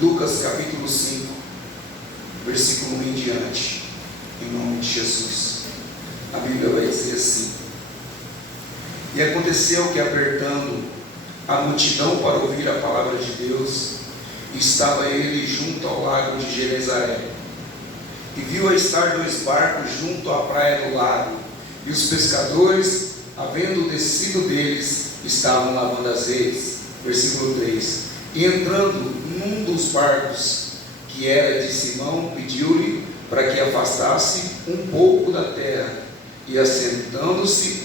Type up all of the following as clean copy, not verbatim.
Lucas capítulo 5, versículo 1 em diante, em nome de Jesus. A Bíblia vai dizer assim: e aconteceu que, apertando a multidão para ouvir a palavra de Deus, estava ele junto ao lago de Genezaré, e viu a estar 2 barcos junto à praia do lago, e os pescadores, havendo descido deles, estavam lavando as redes. Versículo 3: e entrando num dos barcos, que era de Simão, pediu-lhe para que afastasse um pouco da terra, e assentando-se,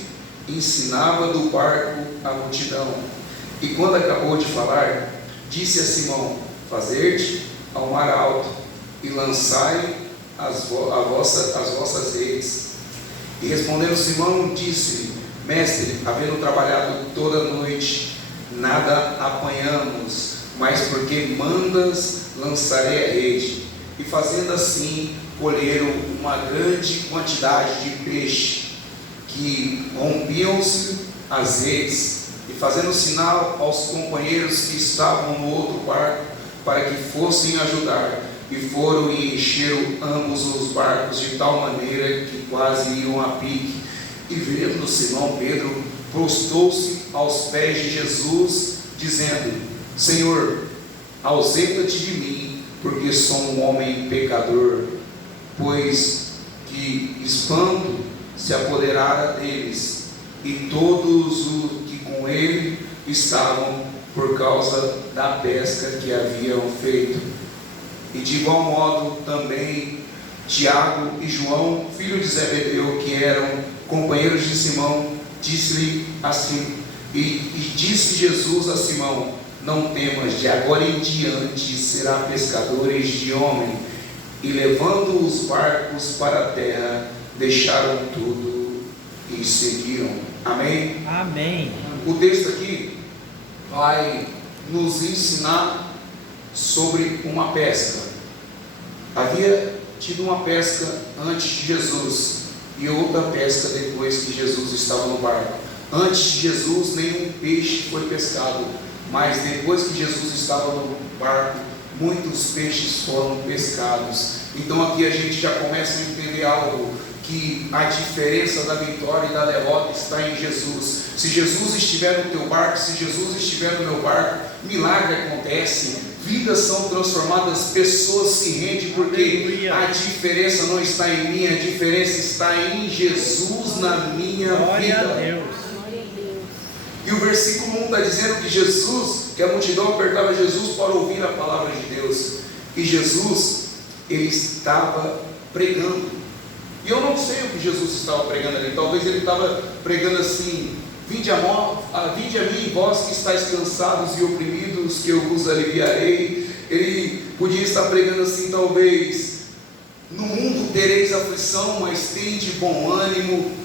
ensinava do barco a multidão. E quando acabou de falar, disse a Simão: fazer-te ao mar alto, e lançai as vossas redes. E respondendo Simão, disse-lhe: mestre, havendo trabalhado toda a noite, nada apanhamos, mas porque mandas, lançarei a rede. E fazendo assim, colheram uma grande quantidade de peixe, que rompiam-se as redes. E fazendo sinal aos companheiros que estavam no outro barco, para que fossem ajudar, e foram e encheram ambos os barcos, de tal maneira que quase iam a pique. E vendo Simão Pedro, prostrou-se aos pés de Jesus, dizendo: Senhor, ausenta-te de mim, porque sou um homem pecador. Pois que espanto se apoderara deles, e todos os que com ele estavam, por causa da pesca que haviam feito. E de igual modo também Tiago e João, filho de Zebedeu, que eram companheiros de Simão, disse-lhe assim, e disse Jesus a Simão: não temas, de agora em diante será pescadores de homem. E levando os barcos para a terra, deixaram tudo e seguiram. Amém? Amém. O texto aqui vai nos ensinar sobre uma pesca. Havia tido uma pesca antes de Jesus e outra pesca depois que Jesus estava no barco. Antes de Jesus nenhum peixe foi pescado, mas depois que Jesus estava no barco, muitos peixes foram pescados. Então aqui a gente já começa a entender algo, que a diferença da vitória e da derrota está em Jesus. Se Jesus estiver no teu barco, se Jesus estiver no meu barco, milagre acontece, vidas são transformadas, pessoas se rendem, porque a diferença não está em mim, a diferença está em Jesus na minha Glória vida. a Deus. E o versículo 1 está dizendo que Jesus, que a multidão apertava Jesus para ouvir a palavra de Deus. E Jesus, ele estava pregando. E eu não sei o que Jesus estava pregando ali. Talvez ele estava pregando assim: vinde a mim, vós que estáis cansados e oprimidos, que eu vos aliviarei. Ele podia estar pregando assim, talvez: no mundo tereis aflição, mas tende bom ânimo.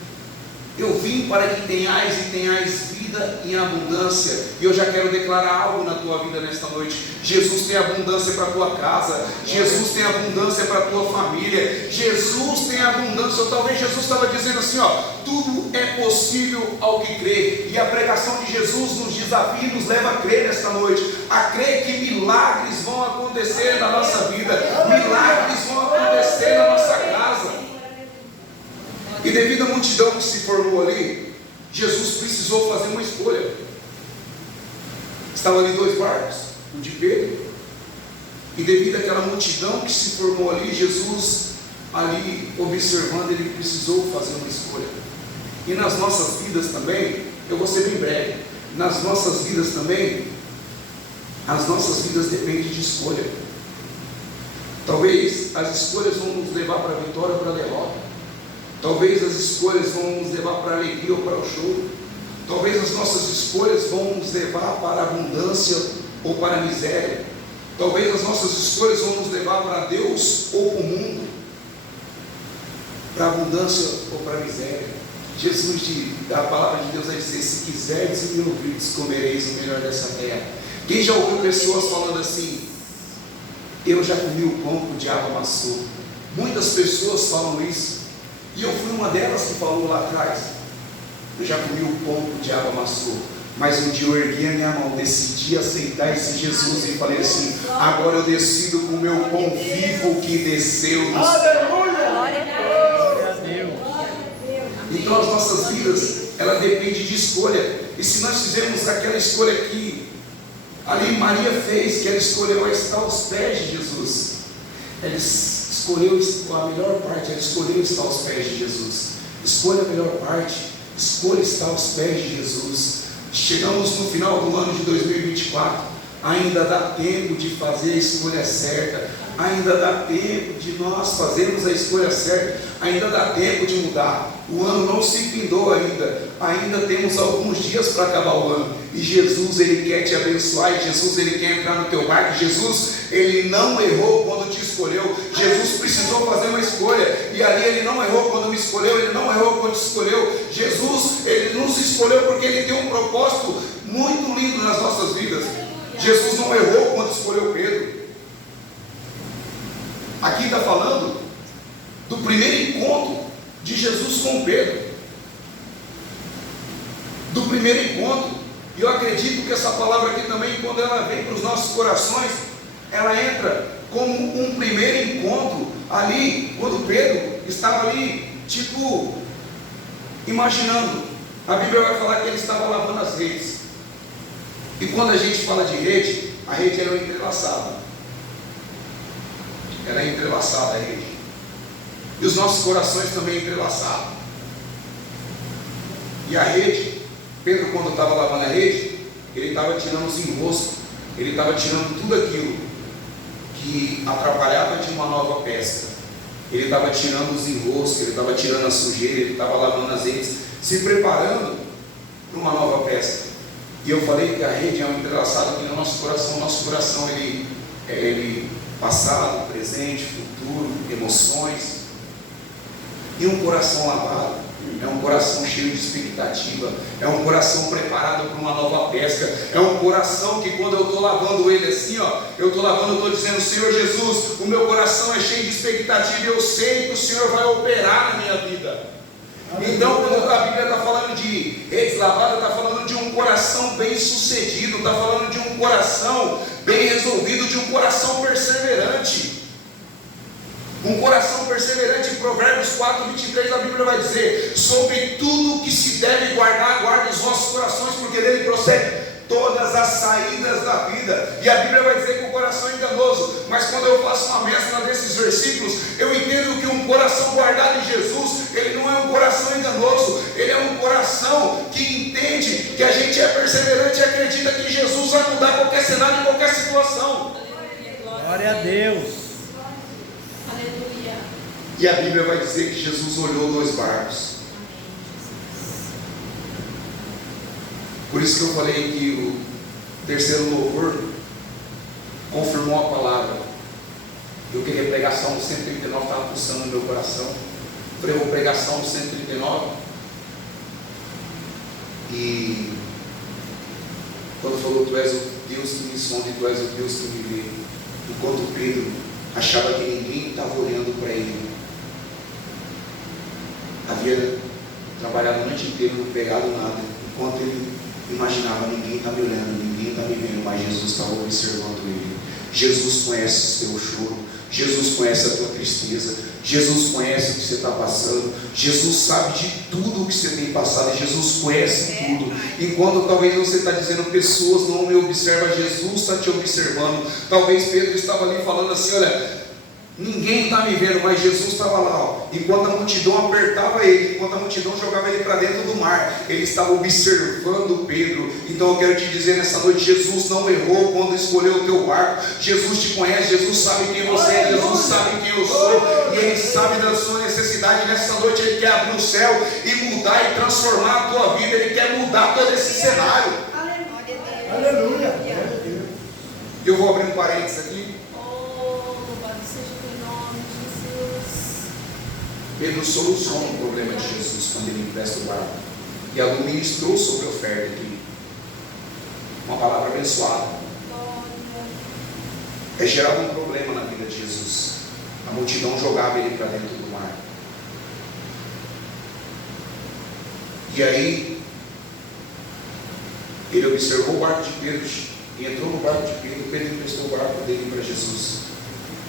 Eu vim para que tenhais e tenhais vida em abundância. E eu já quero declarar algo na tua vida nesta noite. Jesus tem abundância para a tua casa. Jesus tem abundância para a tua família. Jesus tem abundância. Ou talvez Jesus estava dizendo assim, tudo é possível ao que crê. E a pregação de Jesus nos desafia e nos leva a crer nesta noite, a crer que milagres vão acontecer na nossa vida, milagres vão acontecer na nossa casa. E devido à multidão que se formou ali, Jesus precisou fazer uma escolha. Estavam ali 2 barcos, o de Pedro, e devido àquela multidão que se formou ali, Jesus ali observando, ele precisou fazer uma escolha. E nas nossas vidas também, eu vou ser bem breve, nas nossas vidas também, as nossas vidas dependem de escolha. Talvez as escolhas vão nos levar para a vitória ou para a derrota. Talvez as escolhas vão nos levar para a alegria ou para o choro. Talvez as nossas escolhas vão nos levar para a abundância ou para a miséria. Talvez as nossas escolhas vão nos levar para Deus ou para o mundo, para a abundância ou para a miséria. Jesus, a palavra de Deus vai dizer: se quiserdes e me ouvirdes, comereis o melhor dessa terra. Quem já ouviu pessoas falando assim: eu já comi o pão que o diabo amassou? Muitas pessoas falam isso. E eu fui uma delas que falou lá atrás: eu já comi o pão que o diabo amassou. Mas um dia eu ergui a minha mão, decidi aceitar esse Jesus e falei assim: agora eu decido com o meu convívio que desceu do céu. Então as nossas vidas, ela depende de escolha. E se nós fizermos aquela escolha que ali Maria fez, que ela escolheu estar aos pés de Jesus, ela escolheu a melhor parte, ela escolheu estar aos pés de Jesus. Escolha a melhor parte, escolha estar aos pés de Jesus. Chegamos no final do ano de 2024, ainda dá tempo de fazer a escolha certa, ainda dá tempo de nós fazermos a escolha certa, ainda dá tempo de mudar. O ano não se findou ainda temos alguns dias para acabar o ano, e Jesus, Ele quer te abençoar, e Jesus, Ele quer entrar no teu barco. Jesus, Ele não errou quando te escolheu. Jesus precisou fazer uma escolha, e ali Ele não errou quando me escolheu, Ele não errou quando te escolheu. Jesus, Ele nos escolheu porque Ele tem um propósito muito lindo nas nossas vidas. Jesus não errou quando escolheu Pedro. Aqui está falando do primeiro encontro de Jesus com Pedro, do primeiro encontro. E eu acredito que essa palavra aqui também, quando ela vem para os nossos corações, ela entra como um primeiro encontro ali, quando Pedro estava ali, tipo, imaginando. A Bíblia vai falar que ele estava lavando as redes. E quando a gente fala de rede, a rede era entrelaçada. Era entrelaçada a rede. E os nossos corações também entrelaçados. E a rede, Pedro, quando estava lavando a rede, ele estava tirando os enroscos, ele estava tirando tudo aquilo que atrapalhava de uma nova pesca. Ele estava tirando os enroscos, ele estava tirando a sujeira, ele estava lavando as redes, se preparando para uma nova pesca. E eu falei que a rede é um entrelaçado aqui no nosso coração. Nosso coração, ele passado, presente, futuro, emoções. E um coração lavado é um coração cheio de expectativa, é um coração preparado para uma nova pesca, é um coração que quando eu estou lavando ele assim, eu estou dizendo: Senhor Jesus, o meu coração é cheio de expectativa e eu sei que o Senhor vai operar na minha vida. Então, quando a Bíblia está falando de redes lavadas, está falando de um coração bem sucedido, está falando de um coração bem resolvido, de um coração perseverante. Um coração perseverante. Em Provérbios 4:23 a Bíblia vai dizer: sobre tudo que se deve guardar, guarda os vossos corações, porque dele procede todas as saídas da vida. E a Bíblia vai dizer que o coração é enganoso. Mas quando eu faço uma mescla desses versículos, eu entendo que um coração guardado em Jesus, ele não é um coração enganoso, ele é um coração que entende que a gente é perseverante e acredita que Jesus vai mudar qualquer cenário, qualquer situação. Glória a Deus. E a Bíblia vai dizer que Jesus olhou 2 barcos. Por isso que eu falei que o terceiro louvor confirmou a palavra. Eu queria pregar Salmo 139, estava pulsando no meu coração. Eu falei: vou pregar Salmo 139. E quando falou: tu és o Deus que me sonda e tu és o Deus que me vê. Enquanto Pedro achava que ninguém estava olhando para ele, havia trabalhado a noite inteira, não pegado nada, enquanto ele imaginava: ninguém está me olhando, ninguém está me vendo, mas Jesus estava observando ele. Jesus conhece o seu choro, Jesus conhece a tua tristeza, Jesus conhece o que você está passando, Jesus sabe de tudo o que você tem passado, Jesus conhece tudo. Enquanto talvez você está dizendo: pessoas não me observam, Jesus está te observando. Talvez Pedro estava ali falando assim: olha, ninguém está me vendo, mas Jesus estava lá, enquanto a multidão apertava ele, enquanto a multidão jogava ele para dentro do mar, ele estava observando Pedro. Então eu quero te dizer nessa noite: Jesus não errou quando escolheu o teu barco. Jesus te conhece, Jesus sabe quem você é, Jesus sabe quem eu sou, e Ele sabe da sua necessidade. Nessa noite Ele quer abrir o céu e mudar e transformar a tua vida. Ele quer mudar todo esse cenário. Aleluia. Eu vou abrir um parênteses aqui. Pedro soluciona o problema de Jesus quando ele empresta o barco. E a Lu ministrou sobre a oferta aqui. Uma palavra abençoada. É gerado um problema na vida de Jesus. A multidão jogava ele para dentro do mar. E aí, Ele observou o barco de Pedro e entrou no barco de Pedro. Pedro emprestou o barco dele para Jesus.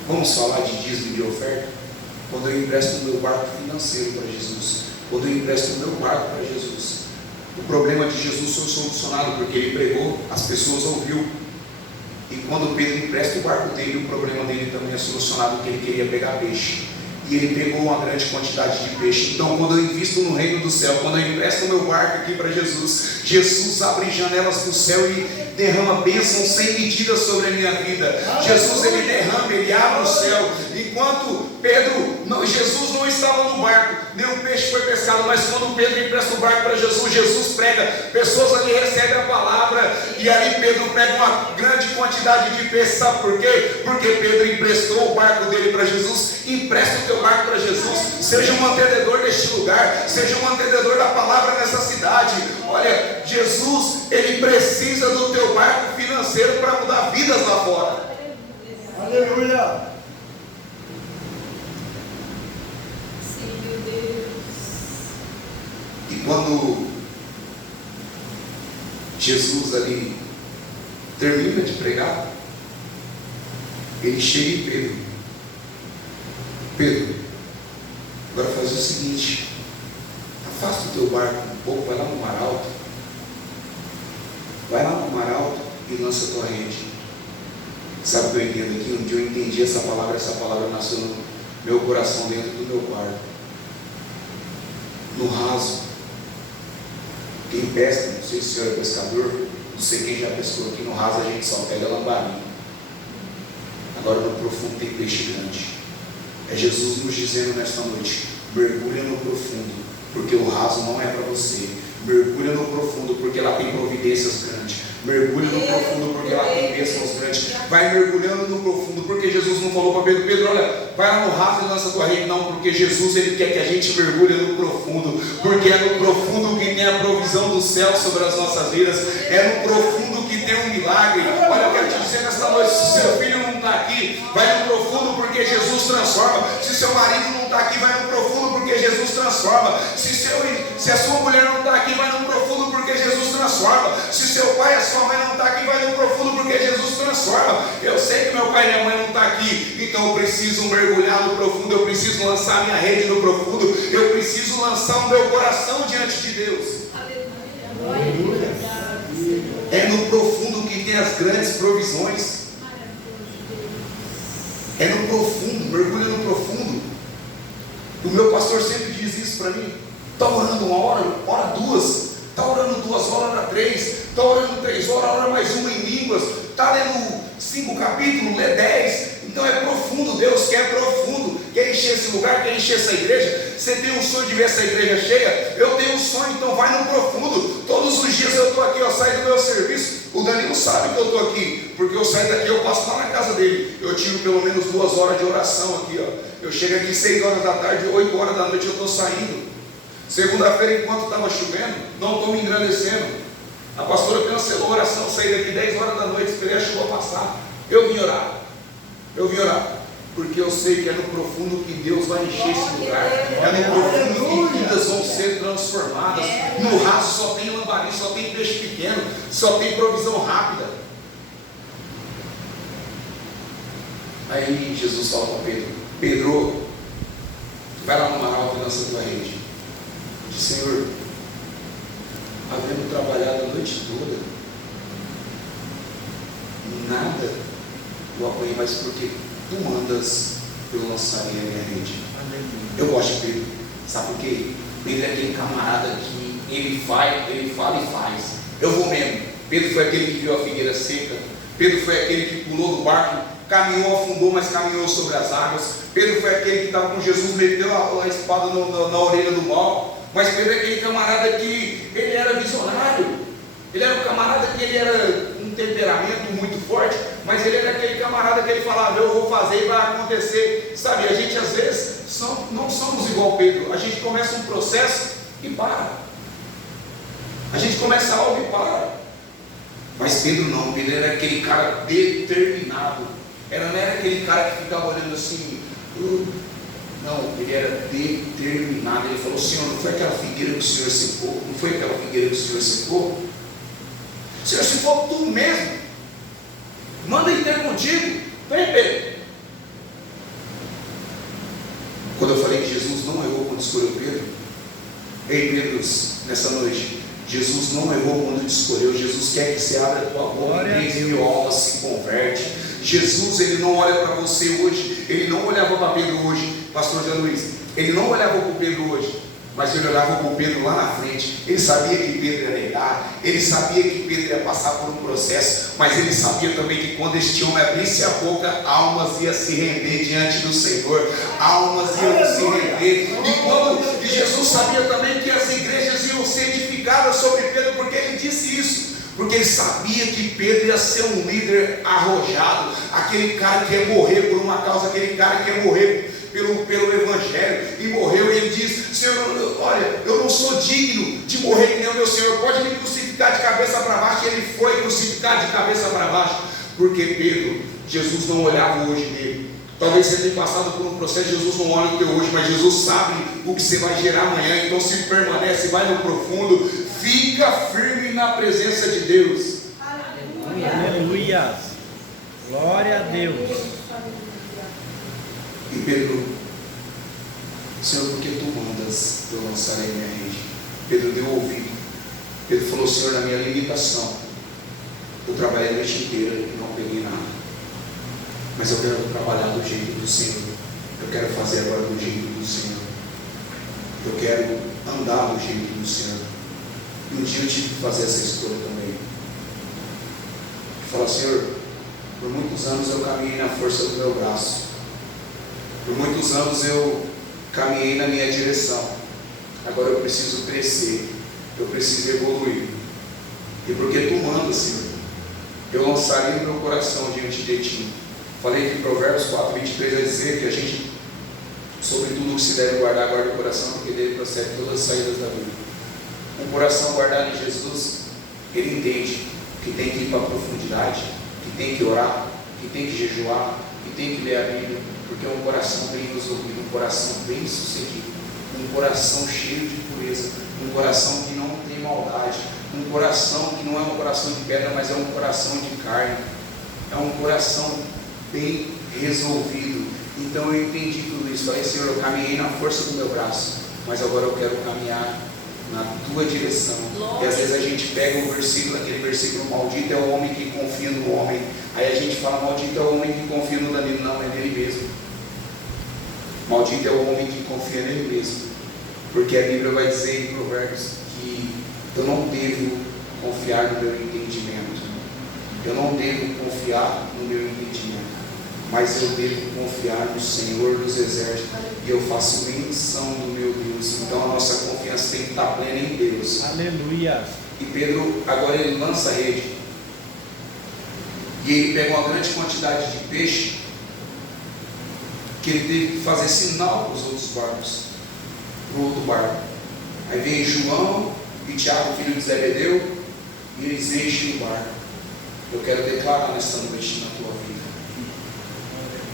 Vamos falar de dízimo e de oferta? Quando eu empresto o meu barco financeiro para Jesus, quando eu empresto o meu barco para Jesus, o problema de Jesus foi solucionado, porque ele pregou, as pessoas ouviram. E quando Pedro empresta o barco dele, o problema dele também é solucionado, porque ele queria pegar peixe. E ele pegou uma grande quantidade de peixe. Então, quando eu invisto no reino do céu, quando eu empresto o meu barco aqui para Jesus, Jesus abre janelas do céu e derrama bênçãos sem medida sobre a minha vida. Jesus, ele derrama, ele abre o céu. Enquanto Jesus não estava no barco, nenhum peixe foi pescado, mas quando Pedro empresta o barco para Jesus, Jesus prega, pessoas ali recebem a palavra, e ali Pedro prega uma grande quantidade de peixe. Sabe por quê? Porque Pedro emprestou o barco dele para Jesus. Empresta o teu barco para Jesus, seja um mantenedor deste lugar, seja um mantenedor da palavra nessa cidade. Olha, Jesus, ele precisa do teu barco financeiro para mudar vidas lá fora. Aleluia! E quando Jesus ali termina de pregar, ele chega em Pedro. Pedro, agora faz o seguinte: afasta o teu barco um pouco, vai lá no mar alto. Vai lá no mar alto e lança a tua rede. Sabe o que eu entendo aqui? Um dia eu entendi essa palavra nasceu no meu coração, dentro do meu quarto. No raso, quem pesca, não sei se o senhor é pescador, não sei quem já pescou aqui, no raso a gente só pega lambari. Agora no profundo tem peixe grande. É Jesus nos dizendo nesta noite: mergulha no profundo, porque o raso não é para você. Mergulha no profundo, porque ela tem providências grandes. Mergulha no profundo, porque ela tem bênçãos grandes. Vai mergulhando no profundo, porque Jesus não falou para Pedro: Pedro, olha, vai lá no raso e lança a tua rede. Não, porque Jesus, ele quer que a gente mergulhe no profundo, porque é no profundo que tem a provisão do céu sobre as nossas vidas. É no profundo que tem um milagre. Olha, eu quero te dizer nesta noite: se seu filho não está aqui, vai no profundo, porque Jesus transforma. Se seu marido não está aqui, vai no profundo, porque Jesus transforma. Se a sua mulher não está aqui, vai no profundo, porque Jesus transforma. Se seu pai e a sua mãe não está aqui, vai no profundo, porque Jesus transforma. Eu sei que meu pai e minha mãe não estão aqui, então eu preciso mergulhar no profundo, eu preciso lançar minha rede no profundo, eu preciso lançar o meu coração diante de Deus. Aleluia! É no profundo que tem as grandes provisões. É no profundo, mergulha no profundo. O meu pastor sempre diz isso para mim: está orando uma hora, ora duas, está orando 2 horas, ora 3, está orando 3 horas, ora mais uma em línguas, está lendo 5 capítulos, lê 10. Então é profundo. Deus quer profundo, quer encher esse lugar, quer encher essa igreja. Você tem um sonho de ver essa igreja cheia? Eu tenho um sonho, então vai no profundo. Todos os dias eu estou aqui, eu saio do meu serviço. O Danilo sabe que eu estou aqui, porque eu saio daqui, eu passo lá na casa dele, eu tiro pelo menos 2 horas de oração aqui, ó. Eu chego aqui 6 horas da tarde, 8 horas da noite eu estou saindo. Segunda-feira, enquanto estava chovendo, não estou me engrandecendo. A pastora cancelou a oração, saí daqui 10 horas da noite, esperei a chuva passar. Eu vim orar, porque eu sei que é no profundo que Deus vai encher esse lugar. É no profundo que vidas vão ser transformadas. No raso só tem lambari, só tem peixe pequeno, só tem provisão rápida. Aí Jesus fala para Pedro: Pedro, vai lá no mar alto e lança a tua rede. Diz: Senhor, havendo trabalhado a noite toda, nada eu apanhei, mas porque tu mandas, eu lançarei a minha rede. Eu gosto de Pedro, sabe por quê? Pedro é aquele camarada que ele fala e faz. Eu vou mesmo. Pedro foi aquele que viu a figueira seca. Pedro foi aquele que pulou do barco, caminhou, afundou, mas caminhou sobre as águas. Pedro foi aquele que estava com Jesus, meteu a espada na orelha do mal. Mas Pedro é aquele camarada que ele era visionário. Ele era um camarada que ele era um temperamento muito forte, mas ele era aquele camarada que ele falava: eu vou fazer e vai acontecer. Sabe, a gente às vezes não somos igual Pedro. A gente começa um processo e para. A gente começa algo e para. Mas Pedro não. Pedro era aquele cara determinado. Não era aquele cara que ficava olhando assim. Não, ele era determinado. Ele falou: Senhor, não foi aquela figueira que o Senhor secou? Não foi aquela figueira que o Senhor secou? Senhor, se for tu mesmo, manda ir ter contigo. Vem, Pedro. Quando eu falei que Jesus não errou quando escolheu Pedro, ei, Pedro, nessa noite, Jesus não errou quando te escolheu. Jesus quer que você abra a tua boca e 3.000 almas se converte. Jesus, ele não olha para você hoje. Ele não olhava para Pedro hoje, pastor José Luiz. Ele não olhava para o Pedro hoje, mas ele olhava para o Pedro lá na frente. Ele sabia que Pedro ia negar, ele sabia que Pedro ia passar por um processo, mas ele sabia também que quando este homem abrisse a boca, almas iam se render diante do Senhor, almas iam se render. E Jesus sabia também que as igrejas iam ser edificadas sobre Pedro, porque ele disse isso. Porque ele sabia que Pedro ia ser um líder arrojado, aquele cara que ia morrer por uma causa, aquele cara que ia morrer pelo Evangelho, e morreu. E ele diz: Senhor, olha, eu não sou digno de morrer que nem o meu Senhor, pode me crucificar de cabeça para baixo. E ele foi crucificado de cabeça para baixo, porque Pedro, Jesus não olhava hoje nele. Talvez você tenha passado por um processo, Jesus não olha o teu hoje, mas Jesus sabe o que você vai gerar amanhã. Então se permanece, vai no profundo, fica firme na presença de Deus. Aleluia. Glória a Deus. E Pedro, Senhor, por que tu mandas eu lançar a minha rede? Pedro deu ouvido. Pedro falou: Senhor, na minha limitação, eu trabalhei a noite inteira e não peguei nada, mas eu quero trabalhar do jeito do Senhor. Eu quero fazer agora do jeito do Senhor. Eu quero andar do jeito do Senhor. E um dia eu tive que fazer essa escolha também. Falar: Senhor, por muitos anos eu caminhei na força do meu braço. Por muitos anos eu caminhei na minha direção. Agora eu preciso crescer. Eu preciso evoluir. E porque tu manda, Senhor, eu lançarei o meu coração diante de ti. Falei que Provérbios 4:23 vai dizer que a gente, sobre tudo que se deve guardar, guarda o coração, porque dele procede todas as saídas da vida. Um coração guardado em Jesus, ele entende que tem que ir para a profundidade, que tem que orar, que tem que jejuar, que tem que ler a Bíblia, porque é um coração bem resolvido, um coração bem sucedido, um coração cheio de pureza, um coração que não tem maldade, um coração que não é um coração de pedra, mas é um coração de carne, é um coração bem resolvido. Então eu entendi tudo isso. Falei: Senhor, eu caminhei na força do meu braço, mas agora eu quero caminhar na tua direção. E às vezes a gente pega um versículo, aquele versículo: maldito é o homem que confia no homem. Aí a gente fala: maldito é o homem que confia no Danilo. Não, é nele mesmo. Maldito é o homem que confia nele mesmo, porque a Bíblia vai dizer em Provérbios que eu não devo confiar no meu entendimento, eu não devo confiar no meu entendimento, mas eu devo confiar no Senhor dos Exércitos, e eu faço menção do meu Deus. Então a nossa confiança tem que estar plena em Deus. Aleluia. E Pedro, agora ele lança a rede, e ele pega uma grande quantidade de peixe, que ele teve que fazer sinal para os outros barcos, para o outro barco. Aí vem João e Tiago, filho de Zebedeu, e eles enchem o barco. Eu quero declarar nesta noite na tua vida,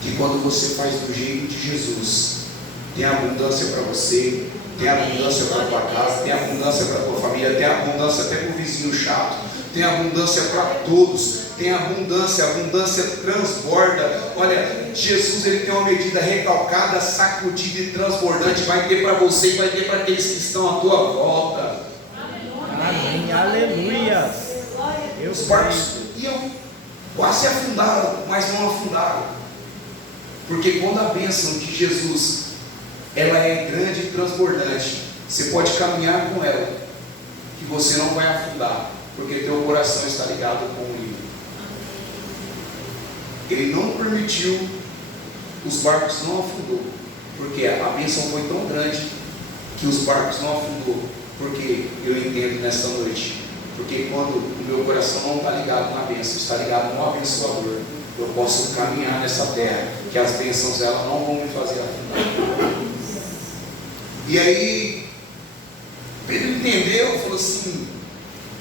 que quando você faz do jeito de Jesus, tem abundância para você, tem abundância para a tua casa, tem abundância para a tua família, tem abundância até para o vizinho chato, tem abundância para todos, tem abundância, a abundância transborda. Olha, Jesus, ele tem uma medida recalcada, sacudida e transbordante, vai ter para você e vai ter para aqueles que estão à tua volta. Amém. Aleluia. Os barcos iam quase afundaram, mas não afundaram, porque quando a bênção de Jesus, ela é grande e transbordante, você pode caminhar com ela, que você não vai afundar, porque teu coração está ligado com o livro. Ele não permitiu, os barcos não afundou, porque a bênção foi tão grande que os barcos não afundou. Porque eu entendo nesta noite, porque quando o meu coração não está ligado na bênção, está ligado no abençoador, eu posso caminhar nessa terra, que as bênçãos elas não vão me fazer afundar. E aí Pedro entendeu, falou assim: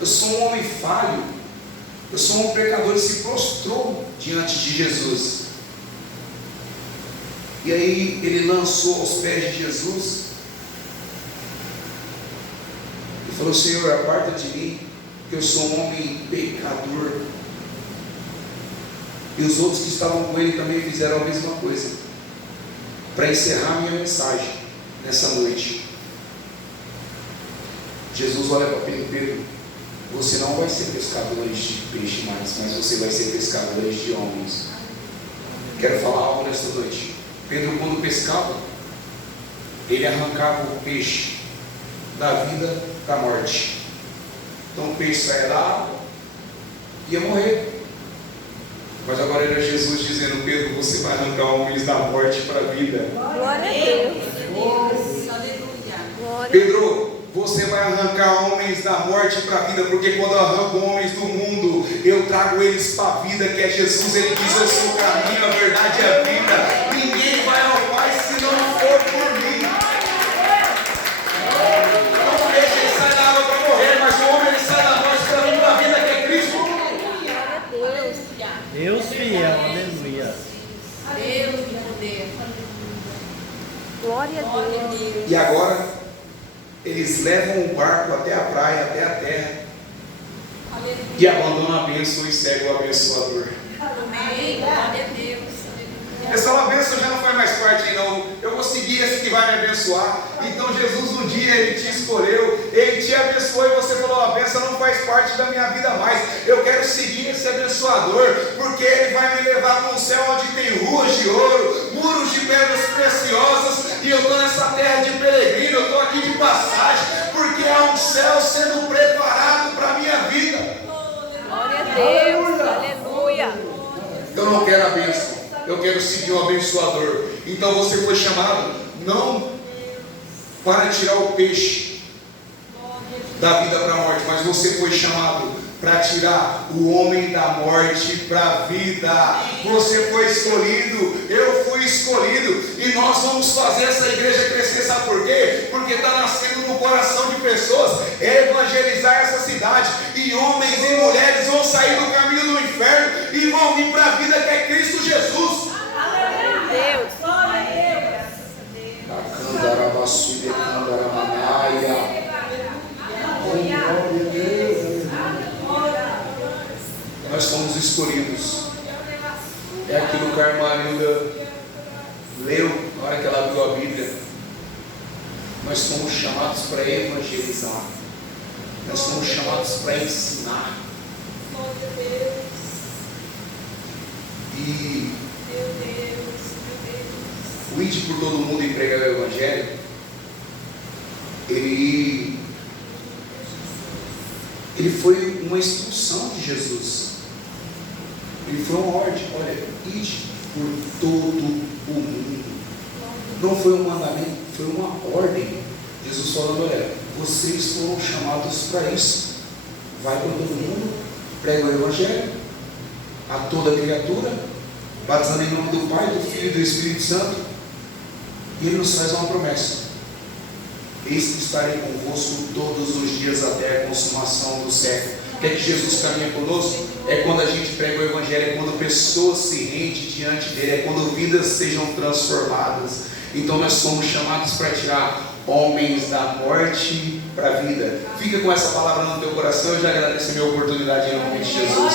eu sou um homem falho, eu sou um pecador, e se prostrou diante de Jesus. E aí ele lançou aos pés de Jesus e falou: Senhor, aparta de mim, eu sou um homem pecador. E os outros que estavam com ele também fizeram a mesma coisa. Para encerrar minha mensagem nessa noite, Jesus olha para Pedro: Pedro, você não vai ser pescador de peixe mais, mas você vai ser pescador de homens. Quero falar algo nesta noite. Pedro, quando pescava, ele arrancava o peixe da vida para a morte. Então o peixe saia da água, ia morrer. Mas agora era Jesus dizendo: Pedro, você vai arrancar homens da morte para a vida. Glória a Deus. Pedro, você vai arrancar homens da morte para a vida, porque quando eu arranco homens do mundo, eu trago eles para a vida, que é Jesus. Ele diz: eu sou o caminho, a verdade e a vida. Ninguém vai ao Pai se não for por mim. Então o peixe ele sai da água para morrer, mas o homem ele sai da morte para vir para a vida, que é Cristo. Deus fiel, aleluia. Glória a Deus. E agora eles levam o barco até a praia, até a terra, e abandonam a bênção e seguem o abençoador. Essa bênção já não faz mais parte, não. Eu vou seguir esse que vai me abençoar. Então Jesus um dia ele te escolheu, ele te abençoou e você falou: a bênção não faz parte da minha vida mais. Eu quero seguir esse abençoador, porque ele vai me levar para um céu onde tem ruas de ouro, muros de pedras preciosas, e eu estou nessa terra de peregrino, eu estou aqui de passagem, porque há um céu sendo preparado para a minha vida. Glória a Deus. Aleluia. Eu não quero a bênção, eu quero seguir o abençoador. Então você foi chamado não para tirar o peixe da vida para a morte, mas você foi chamado para tirar o homem da morte para a vida. Você foi escolhido, eu fui escolhido, e nós vamos fazer essa igreja crescer. Sabe por quê? Porque está nascendo no coração de pessoas evangelizar essa cidade, e homens e mulheres vão sair do caminho do inferno e vão vir para a vida, que é Cristo Jesus. Deus. Nós somos escolhidos. É aquilo que a irmã Nilda leu na hora que ela abriu a Bíblia. Nós somos chamados para evangelizar. Nós somos chamados para ensinar. E o ide por todo mundo e pregar o Evangelho, ele foi uma instrução de Jesus. Ele foi uma ordem: olha, ide por todo o mundo. Não foi um mandamento, foi uma ordem. Jesus falando: olha, vocês foram chamados para isso. Vai por todo mundo, prega o Evangelho a toda criatura, batizando em nome do Pai, do Filho e do Espírito Santo. E Ele nos faz uma promessa: eis que estarei convosco todos os dias até a consumação do século. O que é que Jesus caminha conosco? É quando a gente prega o Evangelho, é quando pessoas se rendem diante dele, é quando vidas sejam transformadas. Então nós somos chamados para tirar homens da morte para a vida. Fica com essa palavra no teu coração. Eu já agradeço a minha oportunidade em nome de Jesus.